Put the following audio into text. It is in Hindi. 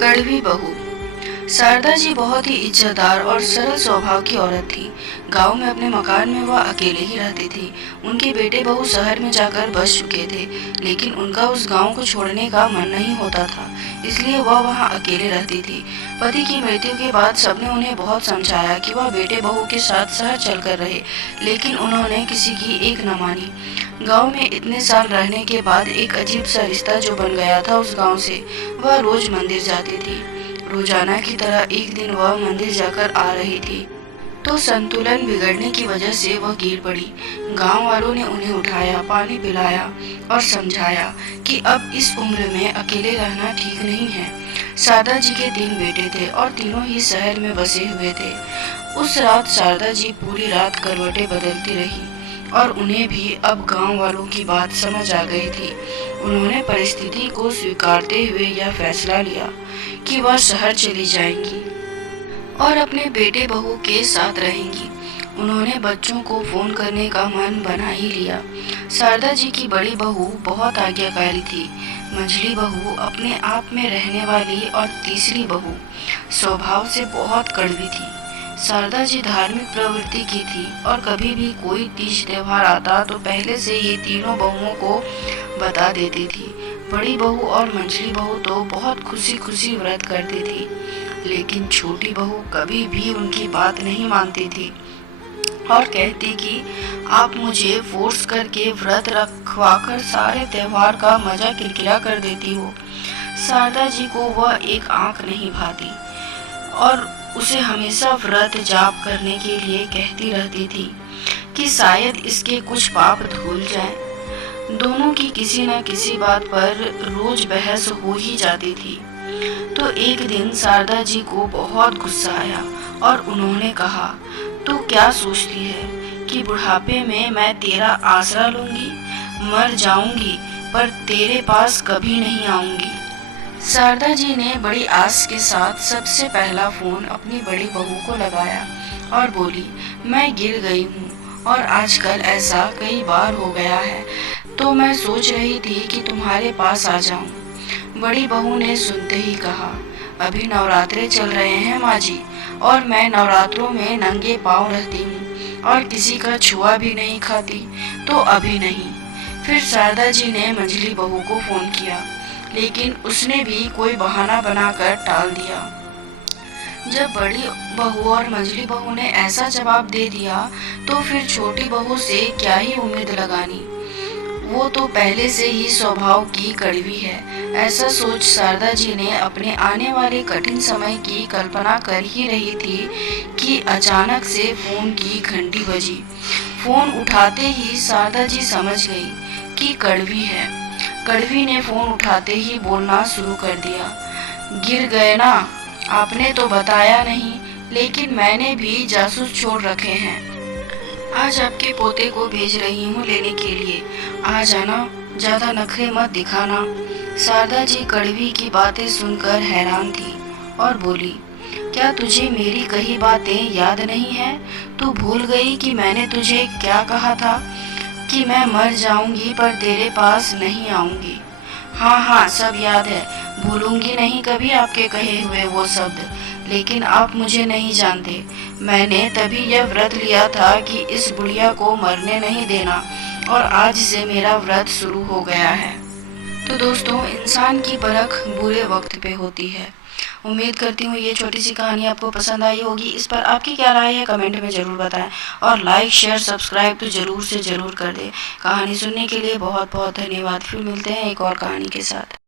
कड़वी बहू। शारदा जी बहुत ही इज्जतदार और सरल स्वभाव की औरत थी। गांव में अपने मकान में वह अकेले ही रहती थी। उनके बेटे बहू शहर में जाकर बस चुके थे, लेकिन उनका उस गांव को छोड़ने का मन नहीं होता था, इसलिए वह वहां अकेले रहती थी। पति की मृत्यु के बाद सबने उन्हें बहुत समझाया कि वह बेटे बहू के साथ शहर चलकर रहे, लेकिन उन्होंने किसी की एक न मानी। गांव में इतने साल रहने के बाद एक अजीब सा रिश्ता जो बन गया था उस गांव से, वह रोज मंदिर जाती थी। रोजाना की तरह एक दिन वह मंदिर जाकर आ रही थी तो संतुलन बिगड़ने की वजह से वह गिर पड़ी। गांव वालों ने उन्हें उठाया, पानी पिलाया और समझाया कि अब इस उम्र में अकेले रहना ठीक नहीं है। शारदा जी के 3 बेटे थे और तीनों ही शहर में बसे हुए थे। उस रात शारदा जी पूरी रात करवटें बदलती रही और उन्हें भी अब गांव वालों की बात समझ आ गई थी। उन्होंने परिस्थिति को स्वीकारते हुए यह फैसला लिया कि वह शहर चली जाएंगी और अपने बेटे बहू के साथ रहेंगी। उन्होंने बच्चों को फोन करने का मन बना ही लिया। शारदा जी की बड़ी बहू बहुत आज्ञाकारी थी, मंझली बहू अपने आप में रहने वाली और तीसरी बहू स्वभाव से बहुत कड़वी थी। शारदा जी धार्मिक प्रवृत्ति की थी और कभी भी कोई तीज त्योहार आता तो पहले से ये तीनों बहुओं को बता देती थी। बड़ी बहू और मंझली बहू तो बहुत खुशी खुशी व्रत करती थी, लेकिन छोटी बहू कभी भी उनकी बात नहीं मानती थी और कहती कि आप मुझे फोर्स करके व्रत रखवाकर सारे त्योहार का मजा किरकिरा कर देती हो। शारदा जी को वह एक आंख नहीं भाती और उसे हमेशा व्रत जाप करने के लिए कहती रहती थी कि शायद इसके कुछ पाप धुल जाएं। दोनों की किसी न किसी बात पर रोज बहस हो ही जाती थी। तो एक दिन शारदा जी को बहुत गुस्सा आया और उन्होंने कहा, तू क्या सोचती है कि बुढ़ापे में मैं तेरा आसरा लूंगी? मर जाऊंगी पर तेरे पास कभी नहीं आऊंगी। शारदा जी ने बड़ी आस के साथ सबसे पहला फोन अपनी बड़ी बहू को लगाया और बोली, मैं गिर गई हूँ और आजकल ऐसा कई बार हो गया है, तो मैं सोच रही थी कि तुम्हारे पास आ जाऊं। बड़ी बहू ने सुनते ही कहा, अभी नवरात्रे चल रहे हैं माँ जी, और मैं नवरात्रों में नंगे पाँव रहती हूँ और किसी का छुआ भी नहीं खाती, तो अभी नहीं। फिर शारदा जी ने मंझली बहू को फोन किया, लेकिन उसने भी कोई बहाना बनाकर टाल दिया। जब बड़ी बहू और मंझली बहू ने ऐसा जवाब दे दिया तो फिर छोटी बहू से क्या ही उम्मीद लगानी, वो तो पहले से ही स्वभाव की कड़वी है। ऐसा सोच शारदा जी ने अपने आने वाले कठिन समय की कल्पना कर ही रही थी कि अचानक से फोन की घंटी बजी। फोन उठाते ही शारदा जी समझ गई कि कड़वी है। कड़वी ने फोन उठाते ही बोलना शुरू कर दिया, गिर गए ना, आपने तो बताया नहीं, लेकिन मैंने भी जासूस छोड़ रखे हैं। आज आपके पोते को भेज रही हूँ लेने के लिए, आ जाना, ज्यादा नखरे मत दिखाना। शारदा जी कड़वी की बातें सुनकर हैरान थी और बोली, क्या तुझे मेरी कही बातें याद नहीं है? तू भूल गई कि मैंने तुझे क्या कहा था कि मैं मर जाऊंगी पर तेरे पास नहीं आऊंगी? हाँ हाँ, सब याद है, भूलूंगी नहीं कभी आपके कहे हुए वो शब्द, लेकिन आप मुझे नहीं जानते। मैंने तभी यह व्रत लिया था कि इस बुढ़िया को मरने नहीं देना, और आज से मेरा व्रत शुरू हो गया है। तो दोस्तों, इंसान की परख बुरे वक्त पे होती है। उम्मीद करती हूँ ये छोटी सी कहानी आपको पसंद आई होगी। इस पर आपकी क्या राय है कमेंट में ज़रूर बताएं, और लाइक शेयर सब्सक्राइब तो ज़रूर से ज़रूर कर दें। कहानी सुनने के लिए बहुत बहुत धन्यवाद। फिर मिलते हैं एक और कहानी के साथ।